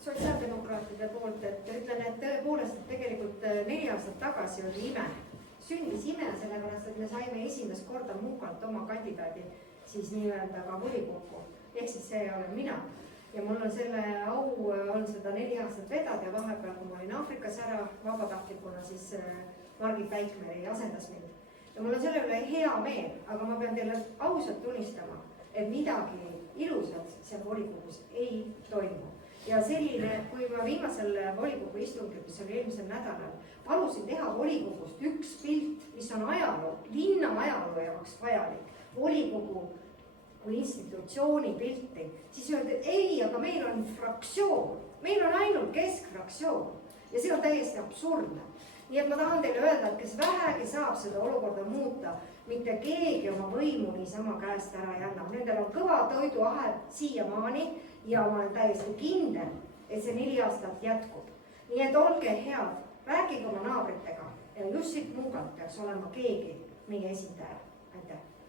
sotsiaaldemokraatide poolt, et ütlen, et tõepoolest, et tegelikult 4 aastat tagasi oli ime. Sündis ime, sellepärast, et me saime esimest korda Mukalt oma kandidaadi siis nii-öelda ka volikokku. Ehk siis see olen mina. Ja mul on selle au on seda 4 aastat vedada ja vahepeal, kui ma olin Aafrikas ära vabatahtlikuna, siis Margit Väikmeri asendas mind. Ja mul on selle üle hea meel, aga ma pean teile ausalt tunnistama, et midagi ilusat seal volikogus ei toimu. Ja selline, kui ma viimasel volikogu istungil, mis oli eelmisel nädalal, palusin teha volikogust üks pilt, mis on ajaloo, linna ajaloo jaoks vajalik, volikogu kui institutsiooni pilti, siis öeldi, et ei, aga meil on fraktsioon, meil on ainult keskfraktsioon ja see on täiesti absurdne. Nii et ma tahan teile öelda, et kes vähegi saab seda olukorda muuta, mitte keegi oma võimu niisama käest ära ei anna. Nendel on kõva toiduahel siiamaani ja ma olen täiesti kindel, et see 4 aastat jätkub. Nii et olge head, räägige oma naabritega ja just siit Mukalt peaks olema keegi meie esindaja. Aitäh!